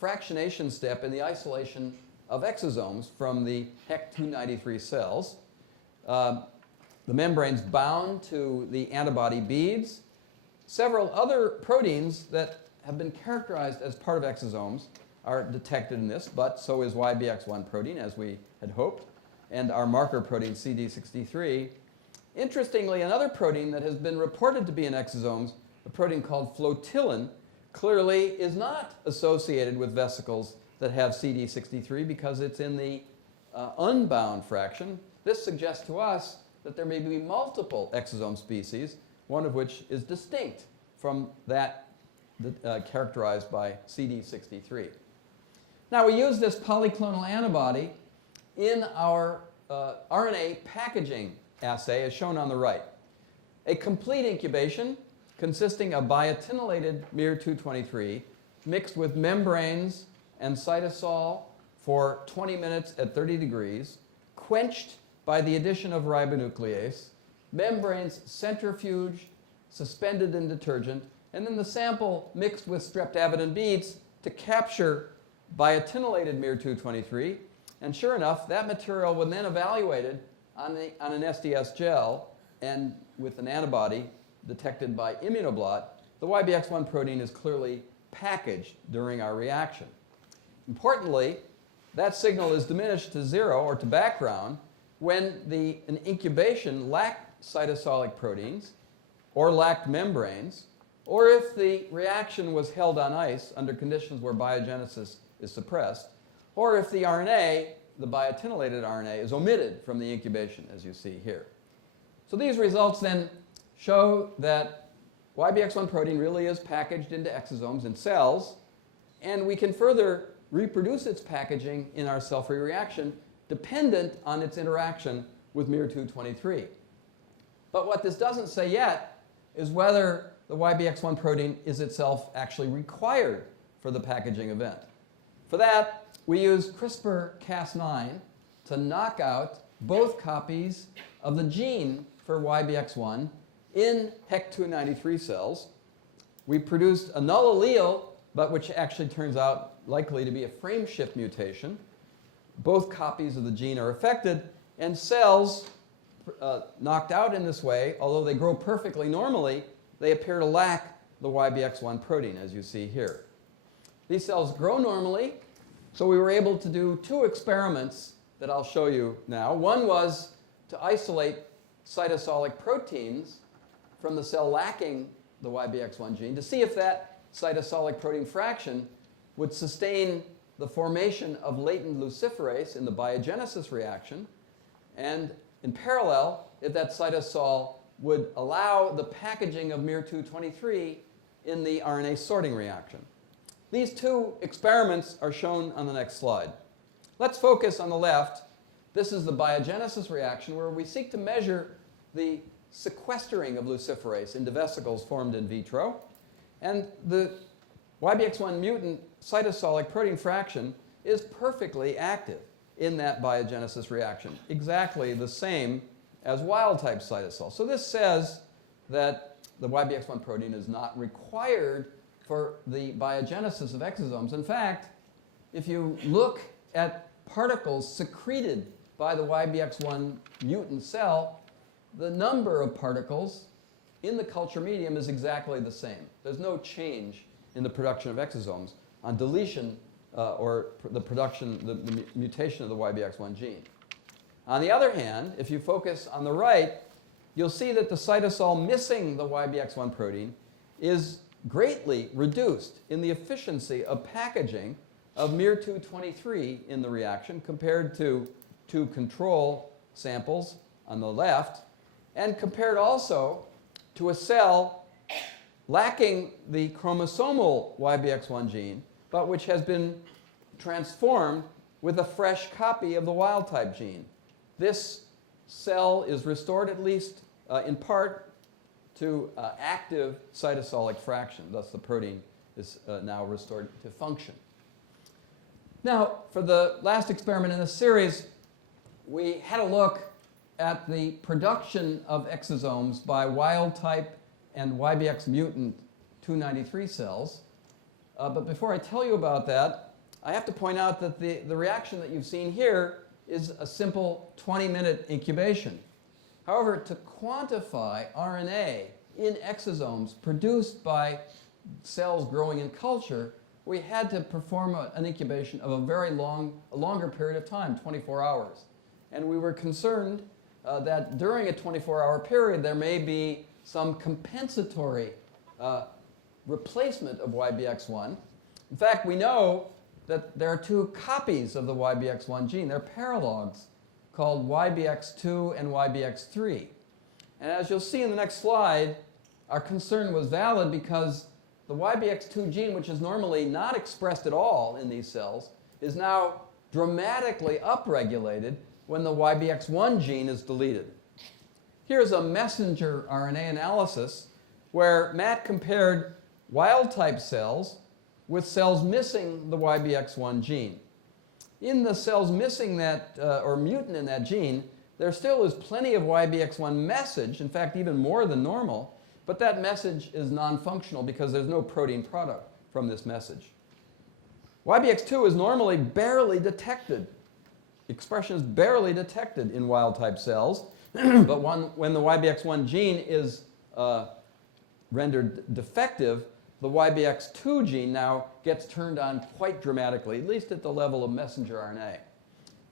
fractionation step in the isolation of exosomes from the HEC293 cells. The membrane's bound to the antibody beads. Several other proteins that have been characterized as part of exosomes are detected in this, but so is YBX1 protein, as we had hoped, and our marker protein CD63. Interestingly, another protein that has been reported to be in exosomes, a protein called flotilin, clearly is not associated with vesicles that have CD63 because it's in the unbound fraction. This suggests to us that there may be multiple exosome species, one of which is distinct from that characterized by CD63. Now, we use this polyclonal antibody in our RNA packaging assay, as shown on the right. A complete incubation consisting of biotinylated miR-223 mixed with membranes and cytosol for 20 minutes at 30 degrees, quenched by the addition of ribonuclease, membranes centrifuged, suspended in detergent, and then the sample mixed with streptavidin beads to capture biotinylated miR-223. And sure enough, that material was then evaluated on an SDS gel and with an antibody detected by immunoblot. The YBX1 protein is clearly packaged during our reaction. Importantly, that signal is diminished to zero or to background when an incubation lacked cytosolic proteins or lacked membranes, or if the reaction was held on ice under conditions where biogenesis is suppressed, or if the RNA, the biotinylated RNA, is omitted from the incubation, as you see here. So these results then show that YBX1 protein really is packaged into exosomes in cells, and we can further reproduce its packaging in our cell-free reaction dependent on its interaction with miR-223. But what this doesn't say yet is whether the YBX1 protein is itself actually required for the packaging event. For that, we use CRISPR-Cas9 to knock out both copies of the gene for YBX1 in HEC293 cells. We produced a null allele, but which actually turns out likely to be a frameshift mutation. Both copies of the gene are affected, and cells knocked out in this way, although they grow perfectly normally, they appear to lack the YBX1 protein, as you see here. These cells grow normally, so we were able to do two experiments that I'll show you now. One was to isolate cytosolic proteins from the cell lacking the YBX1 gene to see if that cytosolic protein fraction would sustain the formation of latent luciferase in the biogenesis reaction, and in parallel, if that cytosol would allow the packaging of miR-223 in the RNA sorting reaction. These two experiments are shown on the next slide. Let's focus on the left. This is the biogenesis reaction where we seek to measure the sequestering of luciferase into vesicles formed in vitro. And the YBX1 mutant cytosolic protein fraction is perfectly active in that biogenesis reaction, exactly the same as wild-type cytosol. So this says that the YBX1 protein is not required for the biogenesis of exosomes. In fact, if you look at particles secreted by the YBX1 mutant cell, the number of particles in the culture medium is exactly the same. There's no change in the production of exosomes on deletion or the mutation of the YBX1 gene. On the other hand, if you focus on the right, you'll see that the cytosol missing the YBX1 protein is greatly reduced in the efficiency of packaging of miR-223 in the reaction compared to two control samples on the left, and compared also to a cell lacking the chromosomal YBX1 gene, but which has been transformed with a fresh copy of the wild-type gene. This cell is restored, at least in part, to active cytosolic fraction. Thus, the protein is now restored to function. Now, for the last experiment in this series, we had a look at the production of exosomes by wild type and YBX mutant 293 cells. But before I tell you about that, I have to point out that the reaction that you've seen here is a simple 20-minute incubation. However, to quantify RNA in exosomes produced by cells growing in culture, we had to perform an incubation of a longer period of time, 24 hours. And we were concerned that during a 24-hour period, there may be some compensatory replacement of YBX1. In fact, we know that there are two copies of the YBX1 gene. They're paralogs called YBX2 and YBX3. And as you'll see in the next slide, our concern was valid because the YBX2 gene, which is normally not expressed at all in these cells, is now dramatically upregulated when the YBX1 gene is deleted. Here's a messenger RNA analysis where Matt compared wild-type cells with cells missing the YBX1 gene. In the cells missing that, or mutant in that gene, there still is plenty of YBX1 message, in fact, even more than normal, but that message is non-functional because there's no protein product from this message. YBX2 is normally barely detected. Expression is barely detected in wild-type cells, but when the YBX1 gene is rendered defective, the YBX2 gene now gets turned on quite dramatically, at least at the level of messenger RNA.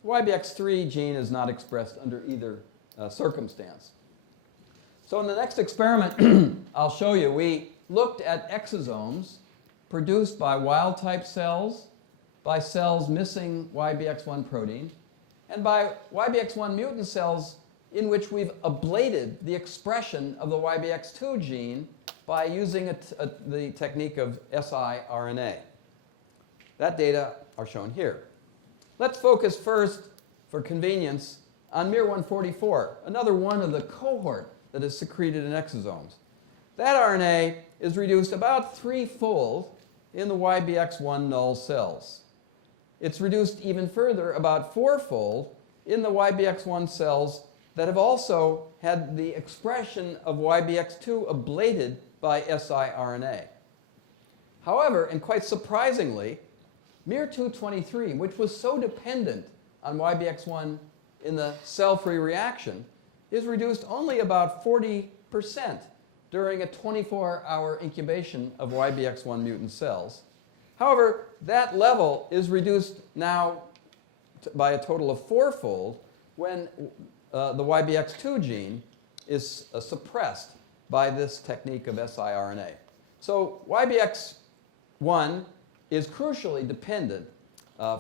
The YBX3 gene is not expressed under either circumstance. So in the next experiment I'll show you, we looked at exosomes produced by wild-type cells, by cells missing YBX1 protein, and by YBX1 mutant cells in which we've ablated the expression of the YBX2 gene by using the technique of siRNA. That data are shown here. Let's focus first, for convenience, on miR-144, another one of the cohort that is secreted in exosomes. That RNA is reduced about threefold in the YBX1 null cells. It's reduced even further, about fourfold, in the YBX1 cells that have also had the expression of YBX2 ablated by siRNA. However, and quite surprisingly, miR-223, which was so dependent on YBX1 in the cell-free reaction, is reduced only about 40% during a 24-hour incubation of YBX1 mutant cells. However, that level is reduced now by a total of fourfold when the YBX2 gene is suppressed by this technique of siRNA. So YBX1 is crucially dependent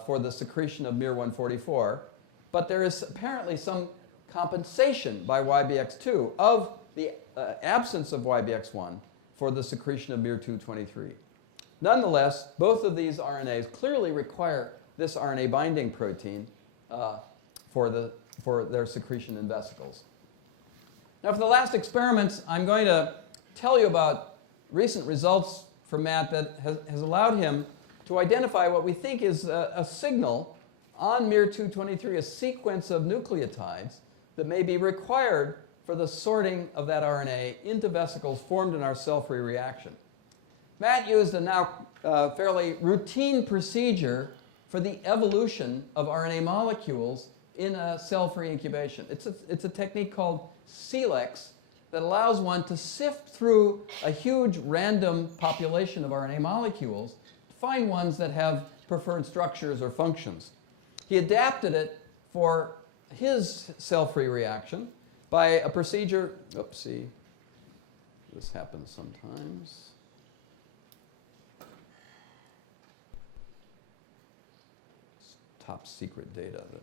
for the secretion of miR-144, but there is apparently some compensation by YBX2 of the absence of YBX1 for the secretion of miR-223. Nonetheless, both of these RNAs clearly require this RNA binding protein for their secretion in vesicles. Now, for the last experiments, I'm going to tell you about recent results from Matt that has allowed him to identify what we think is a signal on miR-223, a sequence of nucleotides that may be required for the sorting of that RNA into vesicles formed in our cell-free reaction. Matt used a now fairly routine procedure for the evolution of RNA molecules in a cell-free incubation. It's a technique called Seelix that allows one to sift through a huge random population of RNA molecules to find ones that have preferred structures or functions. He adapted it for his cell-free reaction by a procedure, oopsie, this happens sometimes. It's top secret data that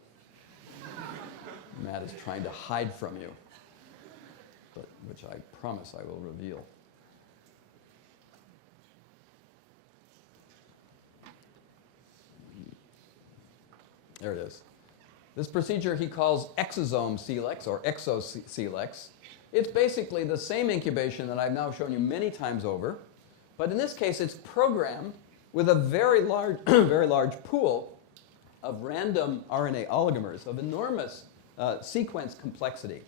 Matt is trying to hide from you, but which I promise I will reveal. There it is. This procedure he calls Exosome Seelix, or Exosome Seelix. It's basically the same incubation that I've now shown you many times over, But in this case, it's programmed with a very large, very large pool of random RNA oligomers of enormous sequence complexity.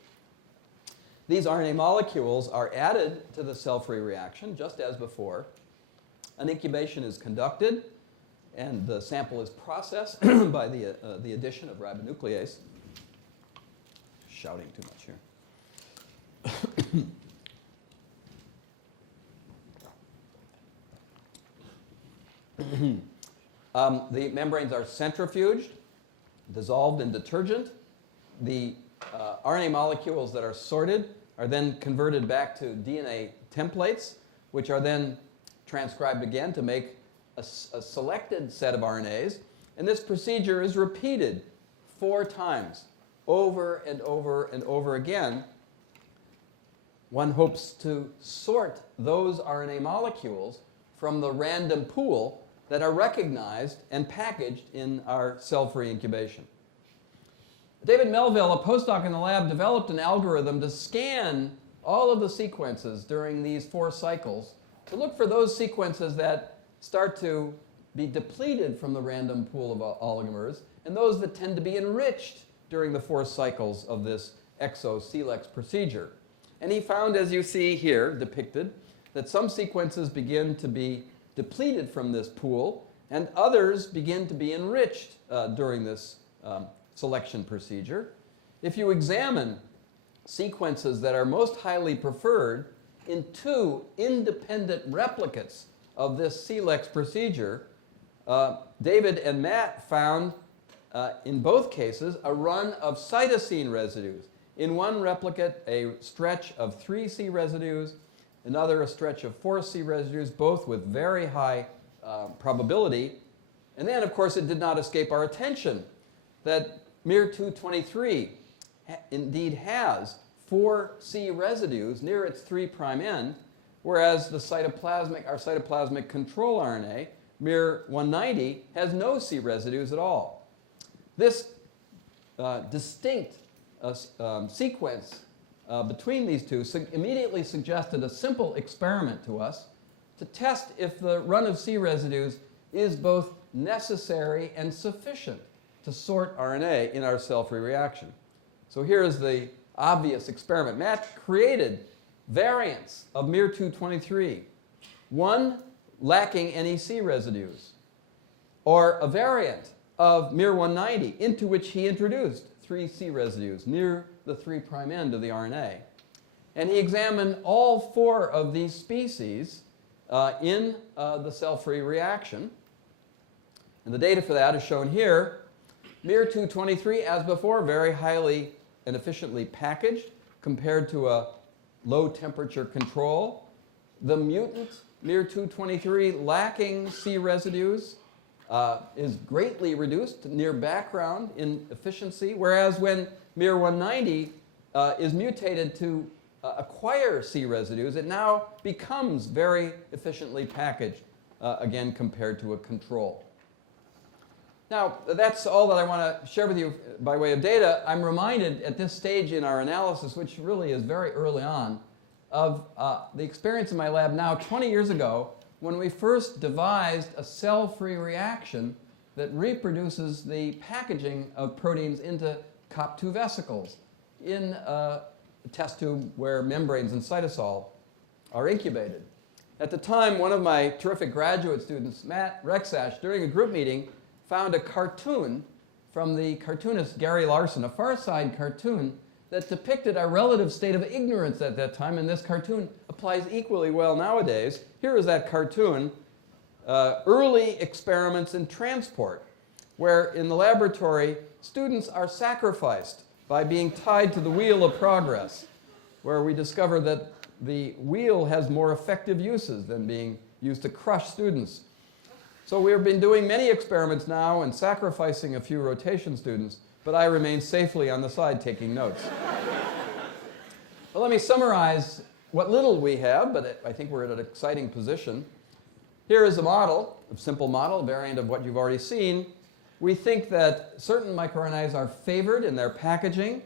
These RNA molecules are added to the cell-free reaction, just as before. An incubation is conducted, and the sample is processed by the addition of ribonuclease. Shouting too much here. The membranes are centrifuged, dissolved in detergent. The RNA molecules that are sorted are then converted back to DNA templates, which are then transcribed again to make a selected set of RNAs. And this procedure is repeated 4 times, over and over and over again. One hopes to sort those RNA molecules from the random pool that are recognized and packaged in our cell-free incubation. David Melville, a postdoc in the lab, developed an algorithm to scan all of the sequences during these 4 cycles to look for those sequences that start to be depleted from the random pool of oligomers and those that tend to be enriched during the 4 cycles of this Exosome Seelix procedure. And he found, as you see here depicted, that some sequences begin to be depleted from this pool, and others begin to be enriched during this selection procedure. If you examine sequences that are most highly preferred in 2 independent replicates of this Seelix procedure, David and Matt found in both cases a run of cytosine residues. In one replicate, a stretch of 3 C residues, another a stretch of 4 C residues, both with very high probability. And then, of course, it did not escape our attention that miR-223 indeed has 4 C residues near its 3' end, whereas our cytoplasmic control RNA, miR-190, has no C residues at all. This distinct sequence between these two immediately suggested a simple experiment to us to test if the run of C residues is both necessary and sufficient to sort RNA in our cell-free reaction. So here is the obvious experiment. Matt created variants of miR-223, one lacking any C residues, or a variant of miR-190 into which he introduced 3 C residues near the 3' end of the RNA. And he examined all 4 of these species in the cell-free reaction. And the data for that is shown here. miR-223, as before, very highly and efficiently packaged compared to a low temperature control. The mutant miR-223 lacking C residues is greatly reduced near background in efficiency, whereas when miR-190 is mutated to acquire C residues, it now becomes very efficiently packaged, again compared to a control. Now, that's all that I want to share with you by way of data. I'm reminded at this stage in our analysis, which really is very early on, of the experience in my lab now 20 years ago when we first devised a cell-free reaction that reproduces the packaging of proteins into COP2 vesicles in a test tube where membranes and cytosol are incubated. At the time, one of my terrific graduate students, Matt Rexash, during a group meeting, found a cartoon from the cartoonist Gary Larson, a Far Side cartoon that depicted our relative state of ignorance at that time, and this cartoon applies equally well nowadays. Here is that cartoon, early experiments in transport, where in the laboratory, students are sacrificed by being tied to the wheel of progress, where we discover that the wheel has more effective uses than being used to crush students. So we've been doing many experiments now and sacrificing a few rotation students, but I remain safely on the side taking notes. Well, let me summarize what little we have, but I think we're at an exciting position. Here is a model, a simple model, a variant of what you've already seen. We think that certain microRNAs are favored in their packaging.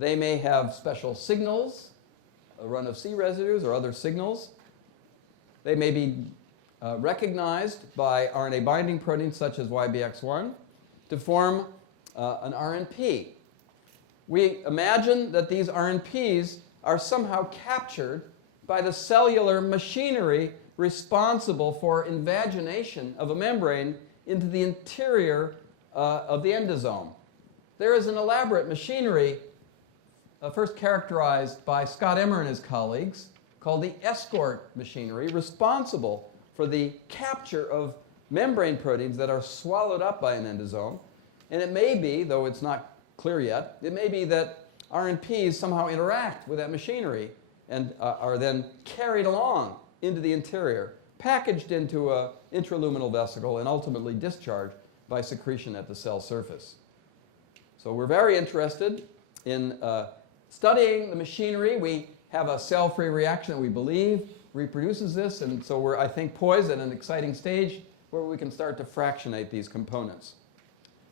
They may have special signals, a run of C residues or other signals. They may be recognized by RNA binding proteins such as YBX1 to form an RNP. We imagine that these RNPs are somehow captured by the cellular machinery responsible for invagination of a membrane into the interior of the endosome. There is an elaborate machinery first characterized by Scott Emmer and his colleagues called the escort machinery, responsible for the capture of membrane proteins that are swallowed up by an endosome. And it may be, though it's not clear yet, it may be that RNPs somehow interact with that machinery and are then carried along into the interior, packaged into an intraluminal vesicle, and ultimately discharged by secretion at the cell surface. So we're very interested in studying the machinery. We have a cell-free reaction that we believe reproduces this, and so we're, I think, poised at an exciting stage where we can start to fractionate these components.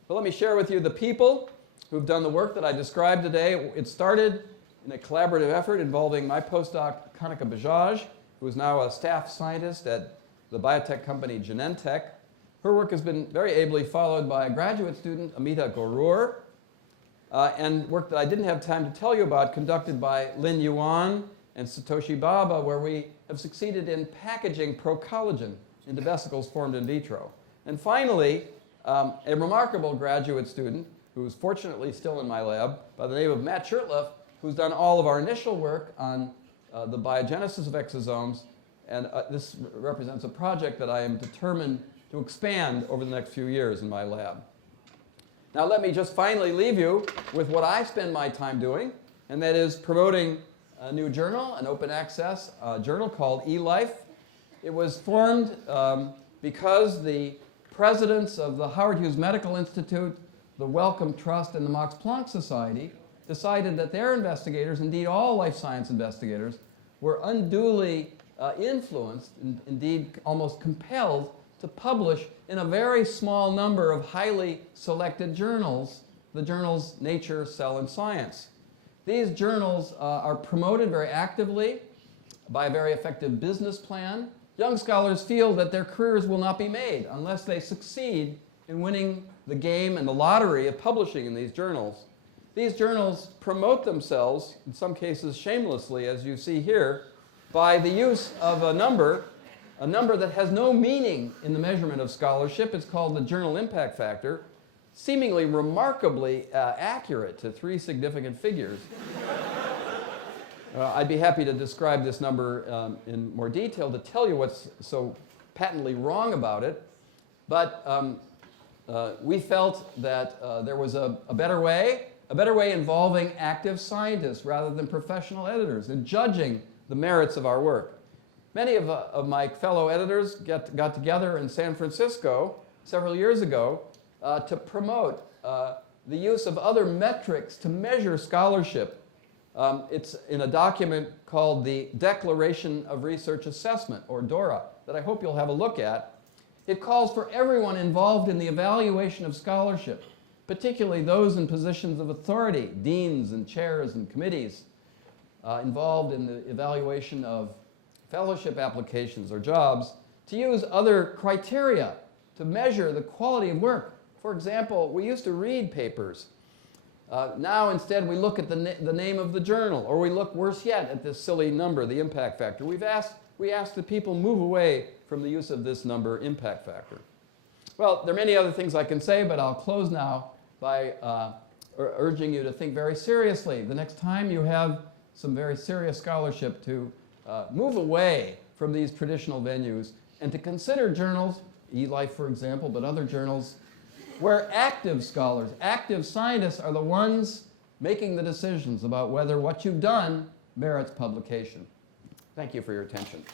But let me share with you the people who've done the work that I described today. It started in a collaborative effort involving my postdoc, Kanika Bajaj, who is now a staff scientist at the biotech company Genentech. Her work has been very ably followed by a graduate student, Amita Gorur, and work that I didn't have time to tell you about, conducted by Lin Yuan and Satoshi Baba, where we have succeeded in packaging procollagen into vesicles formed in vitro. And finally, a remarkable graduate student, who's fortunately still in my lab, by the name of Matt Shurtleff, who's done all of our initial work on the biogenesis of exosomes, and this represents a project that I am determined to expand over the next few years in my lab. Now let me just finally leave you with what I spend my time doing, and that is promoting a new journal, an open access journal called eLife. It was formed because the presidents of the Howard Hughes Medical Institute, the Wellcome Trust, and the Max Planck Society decided that their investigators, indeed all life science investigators, were unduly influenced, indeed almost compelled, to publish in a very small number of highly selected journals, the journals Nature, Cell, and Science. These journals are promoted very actively by a very effective business plan. Young scholars feel that their careers will not be made unless they succeed in winning the game and the lottery of publishing in these journals. These journals promote themselves, in some cases shamelessly, as you see here, by the use of a number that has no meaning in the measurement of scholarship. It's called the journal impact factor, seemingly remarkably accurate to 3 significant figures. I'd be happy to describe this number in more detail to tell you what's so patently wrong about it, but we felt that there was a better way involving active scientists rather than professional editors in judging the merits of our work. Many of my fellow editors got together in San Francisco several years ago to promote the use of other metrics to measure scholarship. It's in a document called the Declaration of Research Assessment, or DORA, that I hope you'll have a look at. It calls for everyone involved in the evaluation of scholarship, particularly those in positions of authority, deans and chairs and committees, involved in the evaluation of fellowship applications or jobs, to use other criteria to measure the quality of work. For example, we used to read papers. Now instead we look at the name of the journal, or we look, worse yet, at this silly number, the impact factor. We asked that people move away from the use of this number, impact factor. Well, there are many other things I can say, but I'll close now by urging you to think very seriously. The next time you have some very serious scholarship, to move away from these traditional venues and to consider journals, eLife for example, but other journals, where active scholars, active scientists are the ones making the decisions about whether what you've done merits publication. Thank you for your attention.